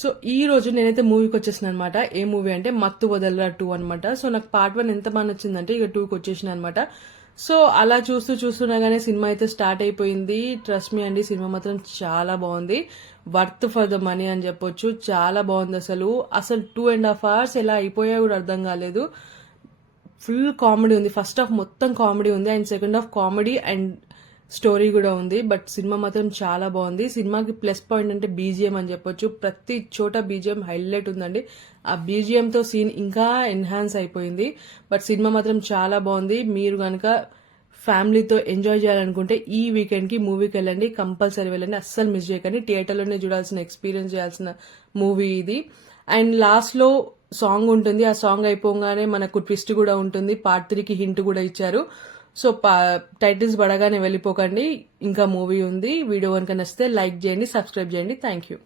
So ఈ రోజు నేనైతే మూవీకి వచ్చేసిన అనమాట. ఏ మూవీ అంటే మత్తు వదలరా 2 అనమాట. సో నాకు పార్ట్ 1 ఎంత బాగా నచ్చిందంటే ఇక 2కి వచ్చేసిన అనమాట. సో అలా చూస్తుండగానే సినిమా అయితే స్టార్ట్ అయిపోయింది. ట్రస్ట్ మీ అండి, సినిమా మాత్రం చాలా బాగుంది. వర్త్ ఫర్ ద మనీ అని చెప్పొచ్చు. చాలా బాగుంది. అసలు 2.5 hours ఎలా అయిపోయా కూడా అర్థం కాలేదు. ఫుల్ కామెడీ ఉంది. ఫస్ట్ హాఫ్ మొత్తం కామెడీ ఉంది and second half comedy and story కూడా ఉంది. బట్ సినిమా మాత్రం చాలా బాగుంది. సినిమాకి ప్లస్ పాయింట్ అంటే బీజిఎం అని చెప్పొచ్చు. ప్రతి చోట బీజిఎం హైలైట్ ఉందండి. ఆ బీజిఎం తో సీన్ ఇంకా ఎన్హాన్స్ అయిపోయింది. బట్ సినిమా మాత్రం చాలా బాగుంది. మీరు కనుక ఫ్యామిలీతో ఎంజాయ్ చేయాలనుకుంటే ఈ వీకెండ్ కి మూవీకి వెళ్ళండి, కంపల్సరీ వెళ్ళండి, అస్సలు మిస్ చేయకండి. థియేటర్లోనే చూడాల్సిన, ఎక్స్పీరియన్స్ చేయాల్సిన మూవీ ఇది. అండ్ లాస్ట్ లో సాంగ్ ఉంటుంది. ఆ సాంగ్ అయిపోగానే మనకు ట్విస్ట్ కూడా ఉంటుంది. పార్ట్ 3కి హింట్ కూడా ఇచ్చారు. సో టైటిల్స్ పడగానే వెళ్ళిపోకండి, ఇంకా మూవీ ఉంది. వీడియో కనుక నచ్చితే లైక్ చేయండి, సబ్స్క్రైబ్ చేయండి. Thank you.